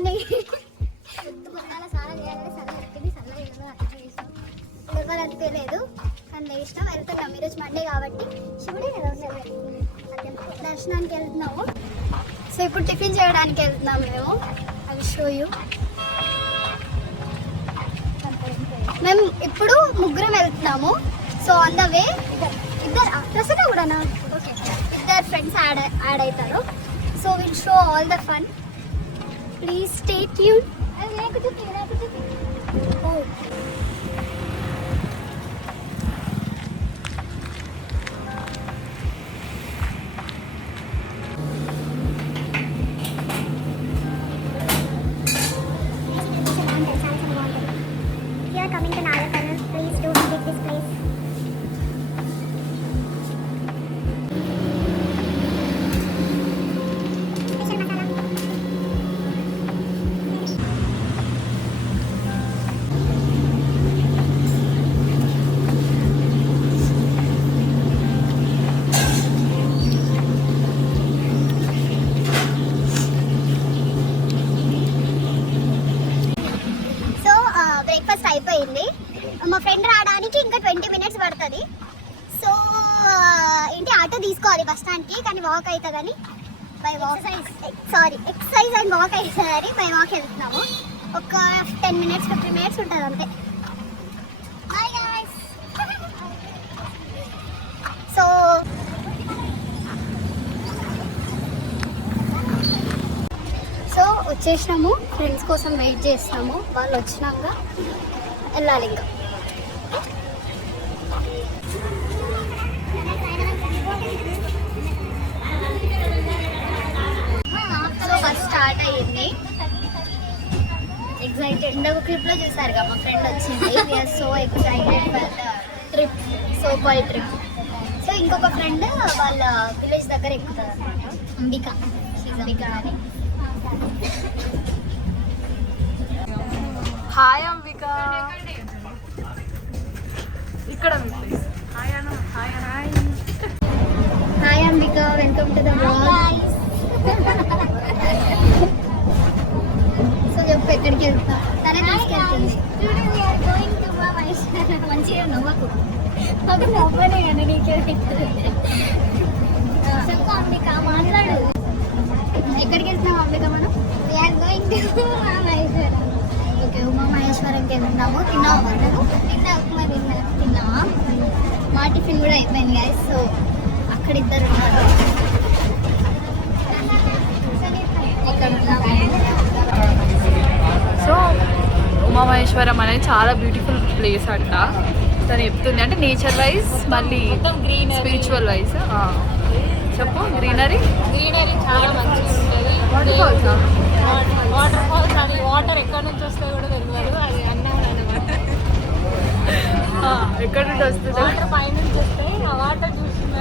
Morning పొద్దున స్నానం చేయాలని సల్ల పెట్టింది, సల్ల ఎవరు అనిపించలేదు కానీ ఇష్టం. వెళ్తున్నాం ఈరోజు మండే కాబట్టి శివుడే దర్శనానికి వెళ్తున్నాము. సో ఇప్పుడు టిఫిన్ చేయడానికి వెళ్తున్నాం మేము. అవి షో యూ. మేము ఇప్పుడు ముగ్గురం వెళ్తున్నాము. సో ఆన్ ద వే ఇద్దరు ప్రసన్న కూడానా, ఓకే, ఇద్దరు ఫ్రెండ్స్ యాడ్ అవుతారు. So will show all the fun. Please stay tune. Coming to Nala Tunnel, please do visit this place. Breakfast అయిపోయింది. మా ఫ్రెండ్ రావడానికి ఇంకా 20 minutes పడుతుంది. సో ఏంటి ఆటో తీసుకోవాలి బస్ స్టాండ్కి, కానీ వాక్ అవుతుందని by walk exercise and walk అవుతుందని బై వాక్ వెళ్తున్నాము. ఒక 10 minutes 15 minutes ఉంటుంది అంతే. Hi guys. సో వచ్చేసినాము. ఫ్రెండ్స్ కోసం వెయిట్ చేస్తున్నాము. వాళ్ళు వచ్చినాక వెళ్ళాలి ఇంకా. సో బస్ స్టార్ట్ అయ్యింది. ఎక్సైటెడ్. ఇందాక క్లిప్లో చూసారుగా మా ఫ్రెండ్ వచ్చింది. We are so excited for the trip, so called trip. So ఇంకొక ఫ్రెండ్ వాళ్ళ విలేజ్ దగ్గర ఎక్కుతుంది అనమాట, అంబికా అని. హాయ్ అంబిక. ఇక్కడ hi Ambika, welcome to the vlog. So చెప్పు ఎక్కడికి వెళ్తా? తనే తీసుకెళ్తుంది. మంచిగా నవ్వకు, అది నవ్వనే కానీ నీకే చెప్పు అంబిక, మాట్లాడు. ఎక్కడికి వెళ్తున్నాం అంబిక మనం? We are going to Umamaheshwaram. Okay, ఉమామహేశ్వరంకి వెళ్తున్నాము. తిన్నావా మనము? ఉప్మా తిన్నావా? మా టిఫిన్ కూడా అయిపోయింది గైస్. సో అక్కడ ఇద్దరు ఉన్నారు. సో ఉమామహేశ్వరం అనేది చాలా బ్యూటిఫుల్ ప్లేస్ అంట తను చెప్తుంది. అంటే నేచర్ వైజ్, మళ్ళీ స్పిరిచువల్ వైజ్. చెప్పు. గ్రీనరీ చాలా మంచిగా ఉంటుంది. వాటర్ ఫాల్స్ అది వాటర్ ఎక్కడి నుంచి వస్తే కూడా తెలియదు. అది అన్నాడు అనమాట. ఎక్కడి నుంచి వస్తుంది? వాటర్ పైనుంచి వస్తే ఆ వాటర్ చూసిన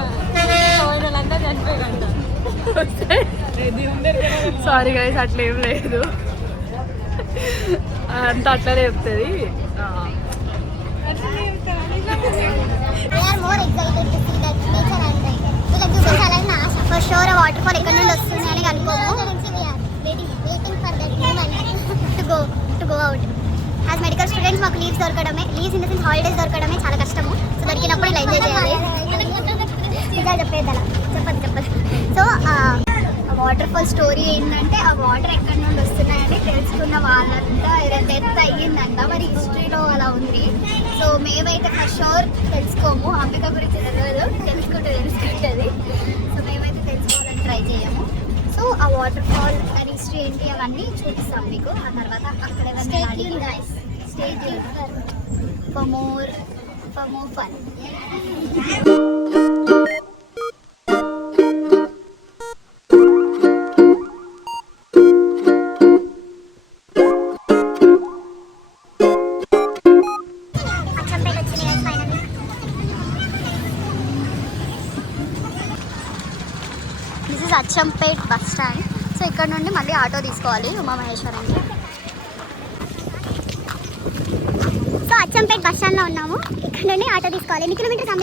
వాళ్ళంతా చనిపోయారంట. సారీ గైస్, అట్లా ఏం లేదు, అంత అట్లనే చెప్తుంది. ఫర్ షూర్ వాటర్ ఫాల్ ఎక్కడ నుండి వస్తుంది అని అనుకోము. To go out as medical students మాకు leaves in the sense holidays దొరకడమే చాలా కష్టము. సో దొరికినప్పుడు ఇలా ఎంజాయ్ చేయాలి. చెప్పదు. సో వాటర్ ఫాల్ స్టోరీ ఏంటంటే, ఆ వాటర్ ఎక్కడి నుండి వస్తున్నాయని తెలుసుకున్న వాళ్ళంతా ఏదో డెత్ అయ్యిందంట. మరి హిస్టరీలో అలా ఉంది. సో మేమైతే ఫర్ షూర్ తెలుసుకోము. అంబిక గురించి తెలియదు, తెలుసుకుంటుంది. సో మేమైతే తెలుసుకోవాలని ట్రై చేయము. సో ఆ వాటర్ ఫాల్ హిస్టరీ ఏంటి అవన్నీ చూపిస్తాం మీకు. ఆ తర్వాత అక్కడ stay tuned for more fun. This is Achampet bus stand. So ఇక్కడ నుండి మళ్ళీ ఆటో తీసుకోవాలి ఉమామహేశ్వరంకి. సో అచ్చంపేట్ బస్ స్టాండ్లో ఉన్నాము. ఇక్కడ నుండి ఆటో తీసుకోవాలి. ఎన్ని kilometres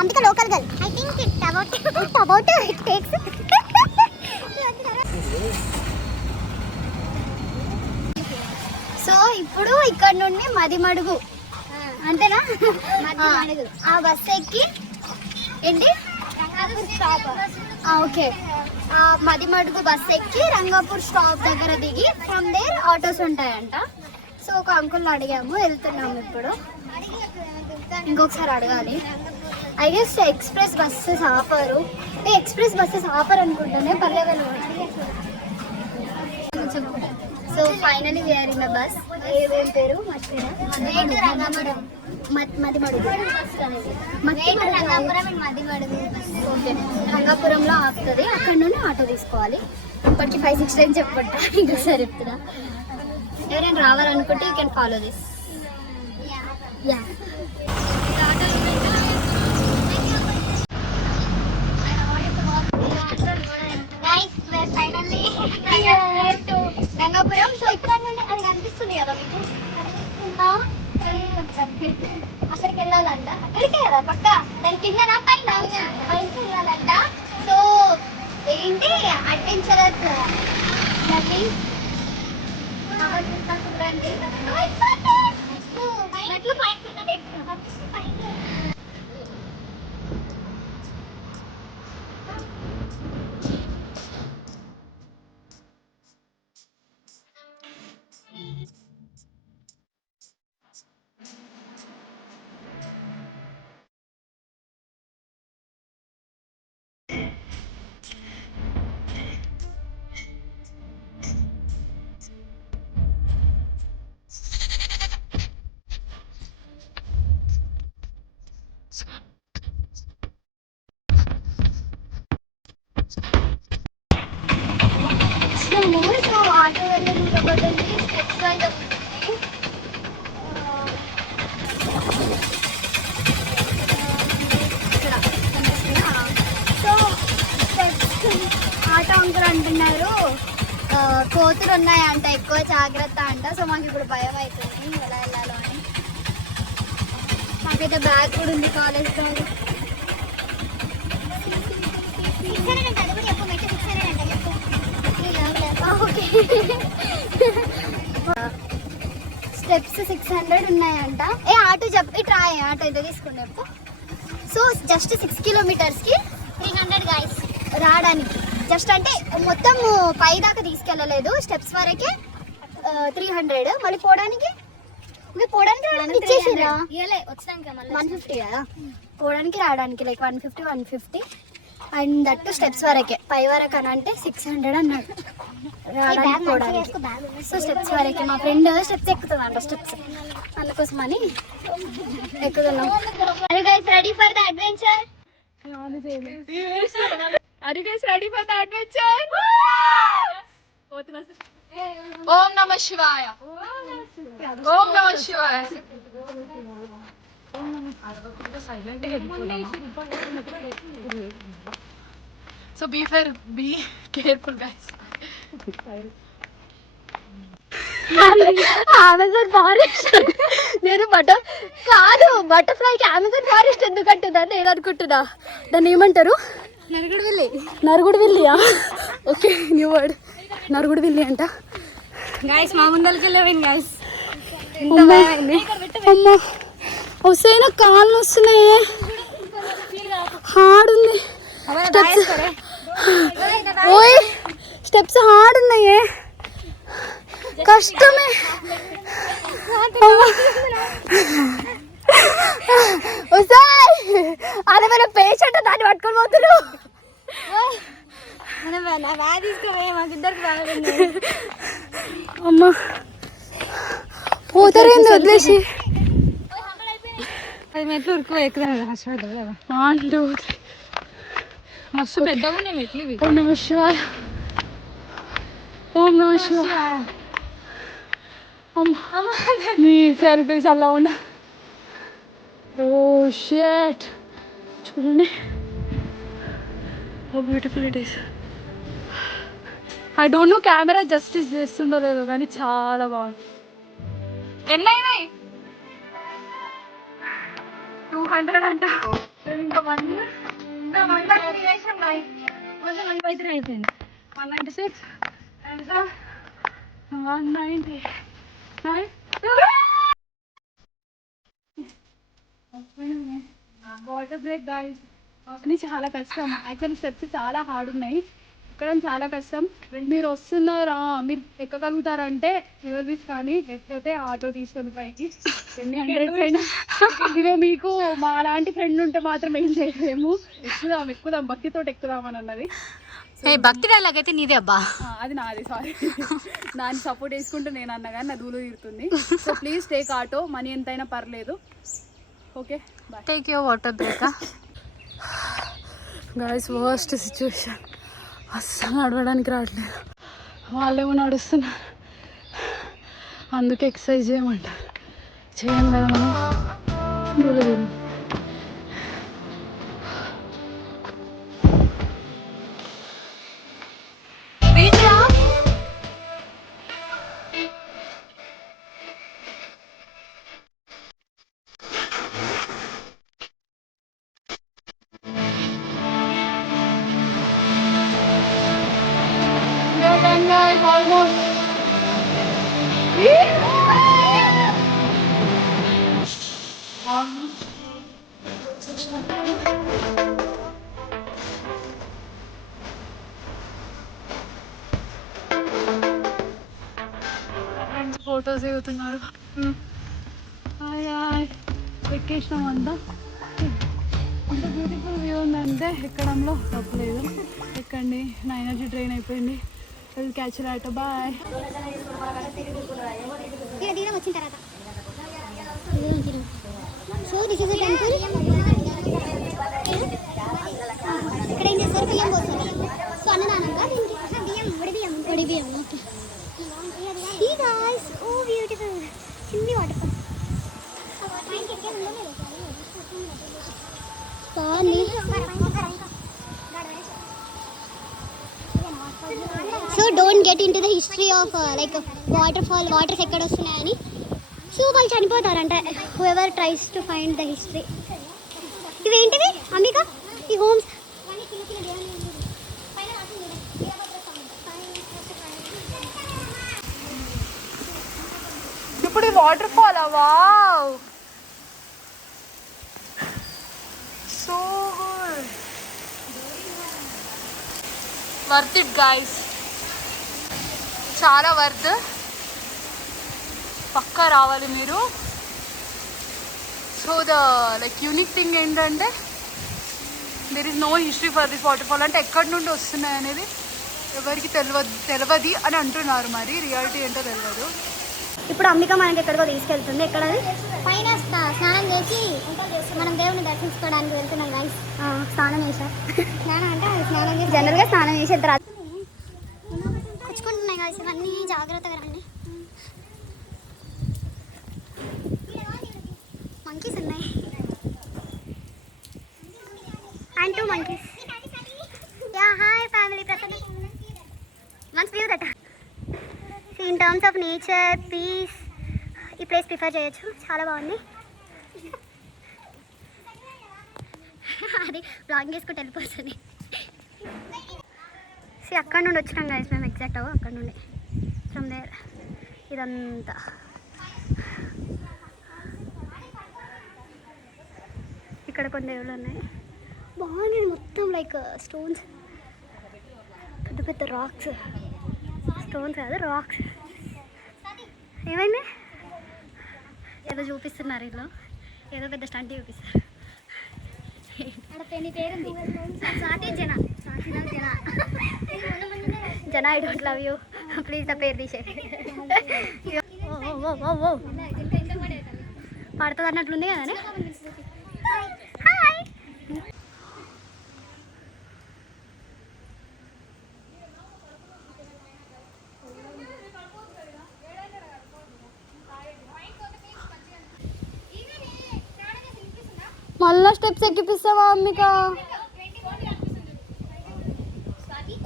Ambika local girl. I think it takes నుండి మదిమడుగు అంతేనా? ఆ బస్ ఎక్కి ఏంటి ఓకే మదిమడుగు బస్ ఎక్కి రంగాపూర్ స్టాప్ దగ్గర దిగి ఫ్రమ్ దేర్ ఆటోస్ ఉంటాయంట. సో ఒక అంకుల్ని అడిగాము, వెళ్తున్నాము ఇప్పుడు. ఇంకొకసారి అడగాలి. ఐ గెస్ ఎక్స్ప్రెస్ బస్సెస్ ఆపరు. ఎక్స్ప్రెస్ బస్సెస్ ఆపరు అనుకుంటానే పర్లేదు. So finally we're in the bus. ఏం పేరు మదిమడుగు. ఓకే, రంగాపురంలో ఆపుతుంది. అక్కడ నుండి ఆటో తీసుకోవాలి. ఇప్పటికి 5-6 టైమ్స్ చెప్పండి, ఇంకోసారి చెప్తున్నా. ఎవరైనా రావాలనుకుంటే you can follow this. Yeah Rangapuram. So ఇక్కడ నుండి అది కనిపిస్తుంది కదా మీకు, అక్కడికి వెళ్ళాలంట. అక్కడికే కదా పక్క, దాని కింద పైన పైకి వెళ్ళాలంట. సో ఏంటి అడ్వెంచరస్ ఆటో వెళ్ళి దూరపడ్డండి. స్టెప్స్ అయితే సో ఆటో అంకుల్ అంటున్నారు కోతులు ఉన్నాయంట, ఎక్కువ జాగ్రత్త అంట. సో మాకు ఇప్పుడు భయం అవుతుంది ఎలా వెళ్ళాలో అని. మాకైతే బ్యాగ్ కూడా ఉంది, కాలేజ్ బ్యాగ్. స్టెప్స్ 600 ఉన్నాయంట. ఆటో చెప్పి ట్రాయ్ ఆటో అయితే తీసుకుని చెప్పు. సో జస్ట్ 6 కిలోమీటర్స్కి 300 గైస్ రావడానికి. జస్ట్ అంటే మొత్తం పై దాకా తీసుకెళ్ళలేదు, స్టెప్స్ వరకే 300. మళ్ళీ పోవడానికి ఇచ్చేసిరా 150 కదా, పోవడానికి రావడానికి లైక్ 150 అండ్ దట్టు స్టెప్స్ వరకే. పై వరకు అని అంటే 600 అన్నాడు రావడానికి పోవడానికి. సో స్టెప్స్ వరకే. మా ఫ్రెండ్ స్టెప్స్ ఎక్కుతుందంట, స్టెప్స్ అందుకోసం అని ఎక్కుతున్నాం. Ready for the adventure. ఓం నమః శివాయ. ఓం నమః శివాయ. So be careful guys. Amazon forest. నేను బటర్ఫ్లైకి అమెజాన్ ఫారెస్ట్ ఎందుకంటే దాన్ని నేను అనుకుంటున్నా. దాన్ని ఏమంటారు? నరుగుడు విల్లియా? ఓకే, న్యూ వర్డ్, నరుగుడు విల్లి అంట. గైస్ మా ముందర గైస్ అమ్మా వస్తాయి, నాకు కాళ్ళు వస్తున్నాయి, హార్డ్ ఉంది. ఓయ్ స్టెప్స్ హార్డ్ ఉన్నాయే, కష్టమే. వస్తాయి అదే మన పేషెంట్ దాన్ని పట్టుకొని పోతున్నారు. అమ్మా పోతారేంది వదిలేసి. అది మెట్లు ఉరుకు ఎక్కుదాం మస్తు పెద్దగా ఉన్నాయి మెట్లు ఇవి. ఓం నమః శివాయ. ఓం నమః శివాయ. నీ సెల్ఫీస్ అలా ఉన్నా. ఓ షిట్, చూడండి oh beautiful it is. I don't know camera justice చేస్తుందో లేదో కానీ చాలా బాగుంది. ఎన్నైనాయి? 200 అంట. ఇంకా 153 అయిపోయింది. 196 and 190. వాటర్ బ్రేక్ గాయస్ అని చాలా కష్టం. యాక్చువల్లీ స్టెప్స్ చాలా హార్డ్ ఉన్నాయి, ఎక్కడం చాలా కష్టం. మీరు వస్తున్నారా, మీరు ఎక్కగలుగుతారంటే ఎవరిది కానీ లేకపోతే ఆటో తీసుకొని పైకి 100 పైన ఇదే మీకు మా లాంటి ఫ్రెండ్ ఉంటే మాత్రం ఏం చేయలేము. ఎక్కుదాం భక్తితో ఎక్కుదామని అన్నది. భక్తి డైలాగ్ అయితే నీదే అబ్బా. అది నాది, సారీ. దాన్ని సపోర్ట్ చేసుకుంటూ నేను అన్నా కానీ నా దూలు తీరుతుంది. So please take auto, money ఎంతైనా పర్లేదు. Okay bye. Take your water break. Guys worst situation, అస్సలు నడవడానికి రావట్లేదు. వాళ్ళేమో నడుస్తున్నారు, అందుకే ఎక్సర్సైజ్ చేయమంటారు. చేయం కదా మనం. ఫొటోస్ దిగుతున్నారు. ఎక్కేసినాం అంతా. అంత బ్యూటిఫుల్ వ్యూ ఉందంటే ఎక్కడంలో తప్పలేదు. ఎక్కండి, నా ఎనర్జీ డ్రైన్ అయిపోయింది. క్యాచ్ రాట. బాయ్. వచ్చిన తర్వాత సో దిస్ ఇస్ టెంపుల్. ఇక్కడ ఏం చేస్తారు, బియ్యం పోస్తారు. సో అన్నదానంగా ఒడి బియ్యం. ఓకే గాయ్స్, ఓ బ్యూటిఫుల్ చిన్ని water fall. So don't get in to the history of like water fall, waters ఎక్కడ వస్తున్నాయని. సో వాళ్ళు చనిపోతారంట, whoever tries to find the history. ఇవేంటివి అంబిక, ఈ హోమ్స్. ఇప్పుడు water fall. Wow, so good, worth it guys, చాలా worth. పక్కా రావాలి మీరు. So the like unique thing ఏంటంటే there is no history for this water fall. అంటే ఎక్కడి నుండి వస్తున్నాయి అనేది ఎవరికి తెలియదు అని అంటున్నారు. మరి రియాలిటీ ఏంటో తెలియదు. ఇప్పుడు అంబిక మనకి ఎక్కడికో తీసుకెళ్తుంది. ఎక్కడ పైన స్నానం చేసి మనం దేవుని దర్శించుకోవడానికి వెళ్తున్నాం. గైస్ స్నానం చేశారు. స్నానం అంటే స్నానం చేసి జనరల్గా స్నానం చేసిన తర్వాత కూర్చుకుంటున్నాయి. గైస్ ఇవన్నీ జాగ్రత్తగా రండి. మంకీస్ ఉన్నాయి and 2 monkeys. Yeah hi family. Prasanna once view that in terms of nature, peace, ఈ ప్లేస్ ప్రిఫర్ చేయొచ్చు. చాలా బాగుంది. అది బ్లాగింగ్ చేసుకుంటూ వెళ్ళిపోతుంది. అక్కడ నుండి వచ్చినాం గైస్ మేము. ఎగ్జాక్ట్ అక్కడ నుండి ఫ్రమ్ దేర్. ఇదంతా ఇక్కడ కొన్ని దేవుళ్ళు ఉన్నాయి. బాగుంది మొత్తం లైక్ స్టోన్స్, పెద్ద పెద్ద రాక్స్. స్టోన్స్ కాదు, రాక్స్. ఏమైంది, ఏదో చూపిస్తున్నారు వీళ్ళు, ఏదో పెద్ద స్టంట్ చూపిస్తారు. పేరుంది జన. I don't love you, please the పేరు తీసే. పడుతుంది అన్నట్లుంది కదా. హాయ్. మళ్ళా స్టెప్స్ ఎక్కిపిస్తావా అంబిక?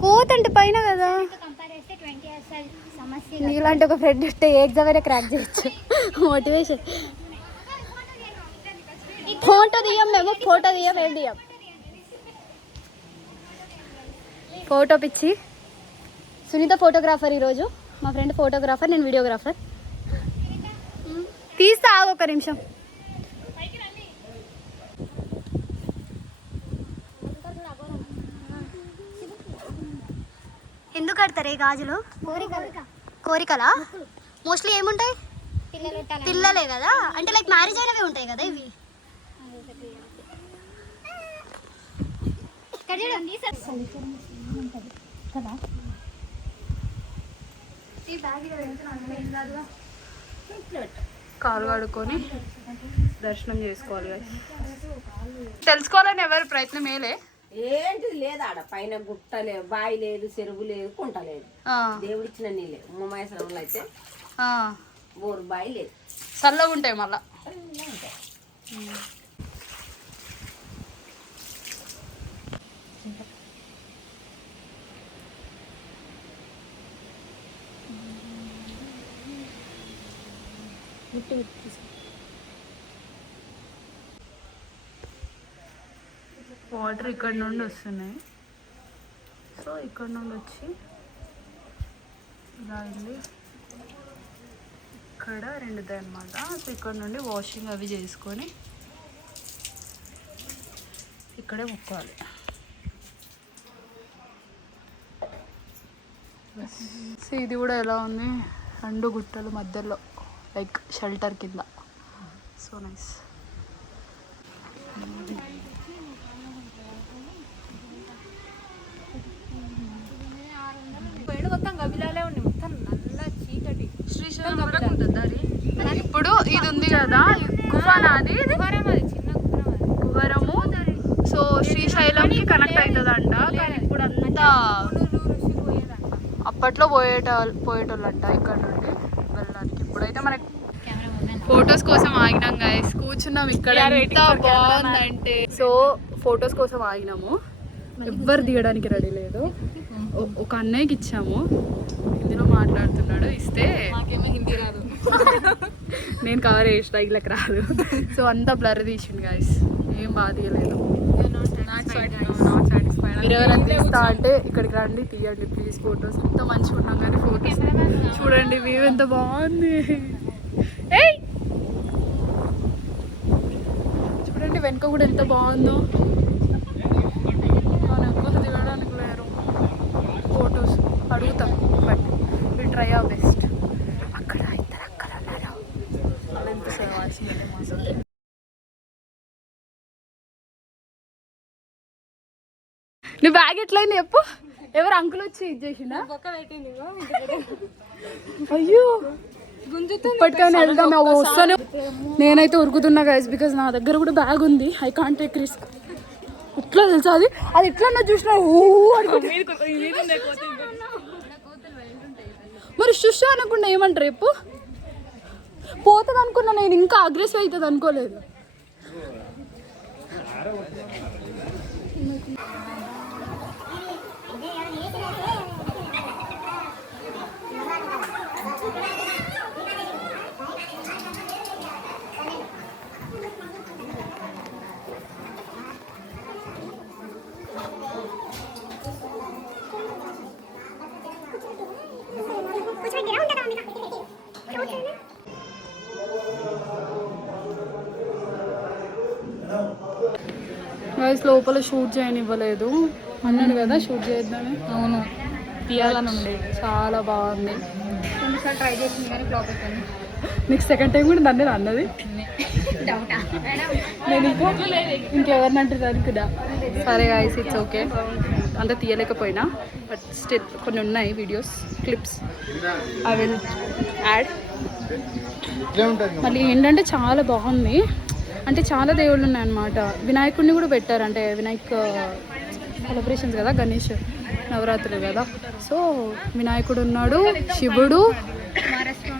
కోత్ అంటే పైన కదా. నీలాంటి ఒక ఫ్రెండ్ ఉంటే ఏ ఎగ్జామ్ అయినా క్రాక్ చేయొచ్చు. మోటివేషన్. ఫోటో తీయం మేము, ఫోటో తీయం, ఏం తీయం. ఫోటో పిచ్చి. సునీత ఫోటోగ్రాఫర్ ఈరోజు. మా ఫ్రెండ్ ఫోటోగ్రాఫర్, నేను వీడియోగ్రాఫర్. తీస్తా, ఆగు ఒక నిమిషం. ఎందుకు కడతారు ఈ గాజులు? కోరికలా? మోస్ట్లీ ఏముంటాయి? పిల్లలే కదా, అంటే లైక్ మ్యారేజ్ అయినవే ఉంటాయి కదా ఇవి. కాలు కడుక్కొని దర్శనం చేసుకోవాలి. తెలుసుకోవాలని ఎవరు ప్రయత్నం ఏలే. ఏంటిది లేదు ఆడ పైన గుట్ట లేదు, బావి లేదు, చెరువు లేదు, కుంట లేదు. దేవుడిచ్చిన నీళ్ళే. ఉమామహేశ్వరంలో అయితే బోరు బావి లేదు. చల్లగా ఉంటాయి మళ్ళా. వాటర్ ఇక్కడ నుండి వస్తున్నాయి. సో ఇక్కడ నుండి వచ్చి ఇలా వెళ్ళి ఇక్కడ రెండుతాయి అన్నమాట. సో ఇక్కడ నుండి వాషింగ్ అవి చేసుకొని ఇక్కడే ముక్కాలి. సో ఇది కూడా ఎలా ఉంది, 2 గుట్టలు మధ్యలో లైక్ షెల్టర్ కింద. So nice. మొత్తం గబిలాలే ఉంది, మొత్తం నల్ల చీకటి. శ్రీశైలం వరకు ఉంటుంది దారి. ఇప్పుడు ఇది ఉంది కదా గుహ, నాది చిన్న కుహరము. సో శ్రీశైలంకి కనెక్ట్ అవుతుందంట. కానీ ఇప్పుడు అంతా అప్పట్లో పోయేటోళ్ళంట ఇక్కడ నుండి వెళ్ళడానికి. ఇప్పుడైతే మనకి ఫొటోస్ కోసం ఆగినాం గైస్, కూర్చున్నాం ఇక్కడ. ఎంత బాగుందంటే, సో ఫొటోస్ కోసం ఆగినాము. ఎవ్వరు దిగడానికి రెడీ లేదు. ఒక అన్నయ్యకి ఇచ్చాము, హిందీలో మాట్లాడుతున్నాడు. ఇస్తే హిందీ రాదు, నేను కవర్ చేసిన, ఇళ్ళకి రాదు. సో అంతా బ్లర్ తీసిండు గైస్, ఏం బాగా తీయలేదు. మీరు ఎవరైనా తీస్తా అంటే ఇక్కడికి రండి, తీయండి ప్లీజ్ ఫొటోస్. ఎంత మంచిగా ఉన్నాం కానీ ఫొటోస్ చూడండి, వ్యూ ఎంత బాగుంది. చూడండి వెనుక కూడా ఎంత బాగుందో. దిగడానికి లేరు ఫొటోస్, అడుగుతాం but we try our best. అక్కడ ఇద్దరు అక్కడ ఉన్నారు, వాళ్ళు ఎంత సేవ. నువ్వు బ్యాగ్ ఎట్లయింది చెప్పు. ఎవరు అంకుల్ వచ్చి ఇది చేసిందా? అయ్యో ఇప్పటికైనా వెళ్దాం. వస్తానే నేనైతే ఉరుకుతున్నా గైస్, బికాజ్ నా దగ్గర కూడా బ్యాగ్ ఉంది. I can't take risk. ఎట్లా తెలుసా అది ఎట్లా చూసినా మరి శుష అనకుండా ఏమంటారు రేపు పోతుంది అనుకున్నా నేను, ఇంకా అగ్రెసివ్ అవుతుంది అనుకోలేదు. గైస్ లోపల షూట్ చేయనివ్వలేదు అన్నాడు కదా, షూట్ చేద్దామని. అవును, తీయాలని ఉండే. చాలా బాగుంది. కొన్నిసార్లు ట్రై చేసింది కానీ ఫ్లాప్ అయిపోయింది. నెక్స్ట్ సెకండ్ టైం కూడా నన్ను అన్నది. నేను ఇంకెవరిని అంటే అనుకున్నా. సరే గైస్, ఇట్స్ ఓకే. అంత తీయలేకపోయినా బట్ స్టిల్ కొన్ని ఉన్నాయి videos clips, I will add. మళ్ళీ ఏంటంటే చాలా బాగుంది, అంటే చాలా దేవుళ్ళు ఉన్నాయన్నమాట. వినాయకుడిని కూడా పెట్టారు, అంటే వినాయక్ సెలబ్రేషన్స్ కదా, గణేష్ నవరాత్రులు కదా. సో వినాయకుడు ఉన్నాడు, శివుడు,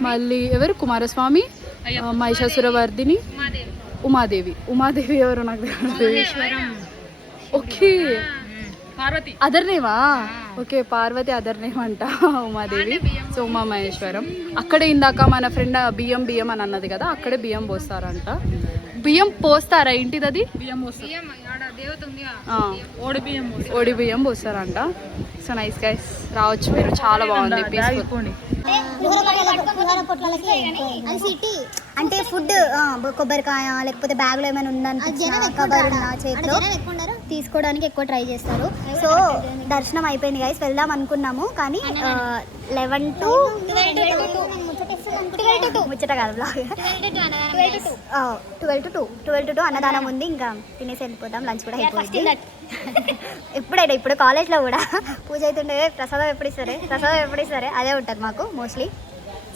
మళ్ళీ ఎవరు కుమారస్వామి, మహిషాసురవర్ధిని, ఉమాదేవి ఎవరు నాకు తెలియదు. ఓకే అదర్ నేమా? ఓకే పార్వతి అదర్ నేమ్ అంట ఉమాదేవి. సో ఉమామహేశ్వరం. అక్కడే ఇందాక మన ఫ్రెండ్ బియ్యం అని అన్నది కదా, అక్కడే బియ్యం పోస్తారంట. బియ్యం పోస్తారా ఇంటిది? అది ఓడి బియ్యం పోస్తారంట. సో నైస్ గైస్, రావచ్చు మీరు, చాలా బాగుంది పీస్ఫుల్. అంటే ఫుడ్ కొబ్బరికాయ లేకపోతే బ్యాగ్ లో ఏమైనా ఉందని కవర్ చేతిలో తీసుకోవడానికి ఎక్కువ ట్రై చేస్తారు. సో దర్శనం అయిపోయింది గైస్, వెళ్దాం అనుకున్నాము కానీ 11 to 12 ముచ్చట కాదు బ్లాగ్ 12 to 2 అన్నదానం ఉంది. ఇంకా తినేసి వెళ్ళిపోతాం, లంచ్ కూడా అయిపోయింది. ఎప్పుడైనా ఇప్పుడు కాలేజ్లో కూడా పూజ అవుతుండే ప్రసాదం ఎప్పుడు ఇస్తారే అదే ఉంటుంది మాకు మోస్ట్లీ.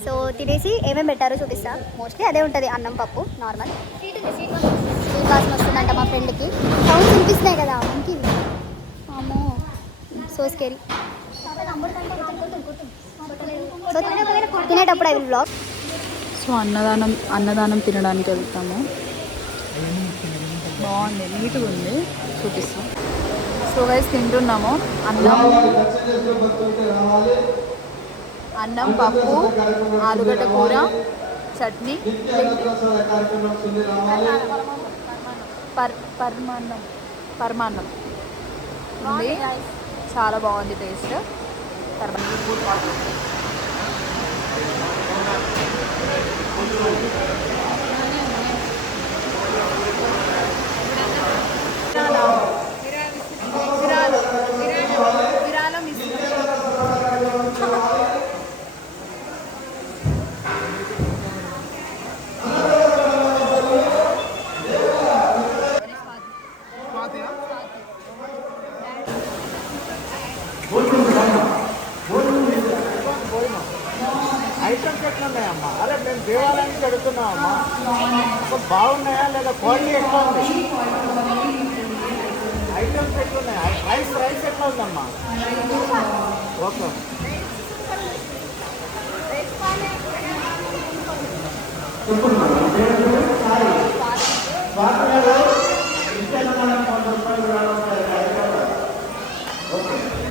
సో తినేసి ఏమేమి పెట్టారో చూపిస్తా. మోస్ట్లీ అదే ఉంటుంది, అన్నం పప్పు నార్మల్. స్వీట్ వాసన వస్తుందంట మా ఫ్రెండ్కి. సౌండ్స్ వినిపిస్తున్నాయి కదా మనకి, అమ్మో సో స్కేరీ. సో తినేటప్పుడు ఐ విల్ బ్లాగ్. సో అన్నదానం తినడానికి వెళ్తాము. బాగుంది, నీట్గా ఉంది, చూపిస్తాం. సో గైస్ తింటున్నాము అన్నం పప్పు ఆలుగడ్డ కూర చట్నీ పరమాన్నం ఉంది. చాలా బాగుంది టేస్ట్. విరాళం ఐటమ్స్ ఎట్లా ఉన్నాయమ్మా? అరే మేము దేవాలయానికి అడుగుతున్నామమ్మా, బాగున్నాయా లేదా క్వాలిటీ ఎట్లా ఉంది? ఐటమ్స్ ఎట్లున్నాయా? రైస్ ఎట్లా ఉందమ్మా? Okay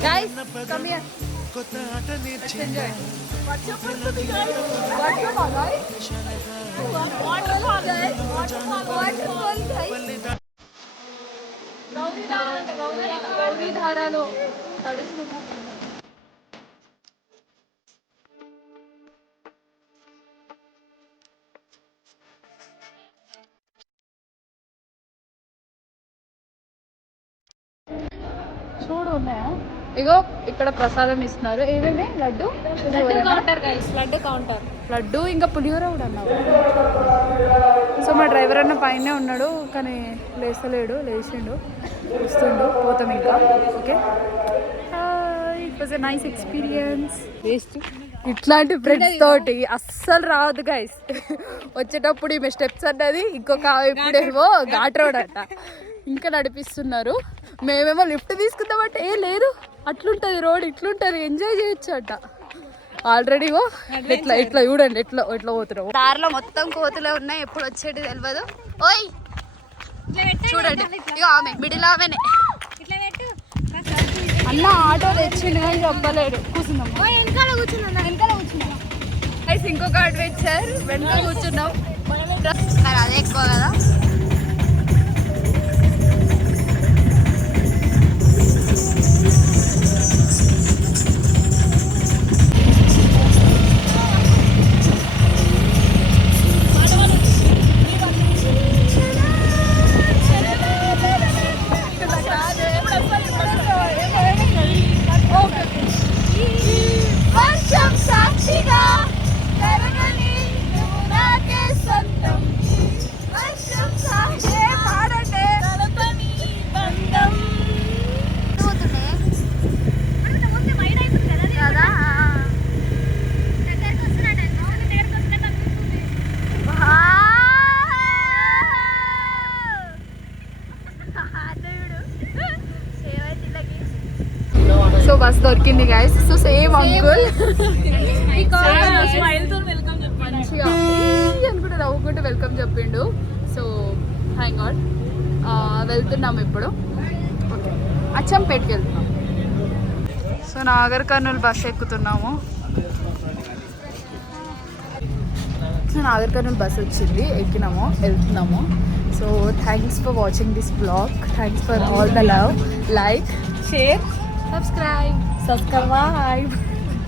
Guys, come here. Let's enjoy. Waterfall, guys. గౌరీధారలో తడుస్తున్నాం. చూడు ఉన్నాయా? ఇగో ఇక్కడ ప్రసాదం ఇస్తున్నారు. ఏమేమి? లడ్డు కౌంటర్ లడ్డు ఇంకా పులిహోర కూడా అన్నావు. సో మా డ్రైవర్ అన్న పైనే ఉన్నాడు కానీ లేచిండు వస్తుండు, పోతాం ఇంకా. Okay, it was a nice experience. Waste ఇట్లాంటి ఫ్రెండ్స్ తోటి అస్సలు రావద్దు గైస్. వచ్చేటప్పుడు ఈమె స్టెప్స్ అన్నది, ఇంకొక ఇప్పుడేమో ఘాట్ రోడ్ అంట ఇంకా నడిపిస్తున్నారు. మేమేమో లిఫ్ట్ తీసుకుందామంటే ఏ లేదు, అట్లుంటుంది రోడ్, ఇట్లుంటుంది, ఎంజాయ్ చేయొచ్చు అంట. ఆల్రెడీ ఇట్లా చూడండి ఎట్లా పోతున్నావు. దారిలో మొత్తం కోతులే ఉన్నాయి, ఎప్పుడు వచ్చేటి తెలియదు. ఓయ్ చూడండి, ఇక ఆమె మిడిల్ ఆమెనే. అన్న ఆటో తెచ్చిండు కానీ చెప్పలేడు. కూర్చున్నాం, వెనకాల కూర్చున్నాం. ఇంకొక అడ్వెంచర్ వెనక కూర్చున్నాం. మరి అదే ఎక్కువ కదా. సో బస్ దొరికింది గైస్. సో సేమ్ అంకుల్ మంచిగా అనుకుంటే నవ్వుకుంటూ వెల్కమ్ చెప్పిండు. So thank God. వెళ్తున్నాము ఇప్పుడు. ఓకే, అచ్చంపేటకి వెళ్తున్నాం. సో నాగర్ కర్నూలు బస్ ఎక్కుతున్నాము. సో నాగర్ కర్నూలు బస్ వచ్చింది, ఎక్కినాము, వెళ్తున్నాము. So thanks for watching this blog. Thanks for all the love. Like, share, subscribe.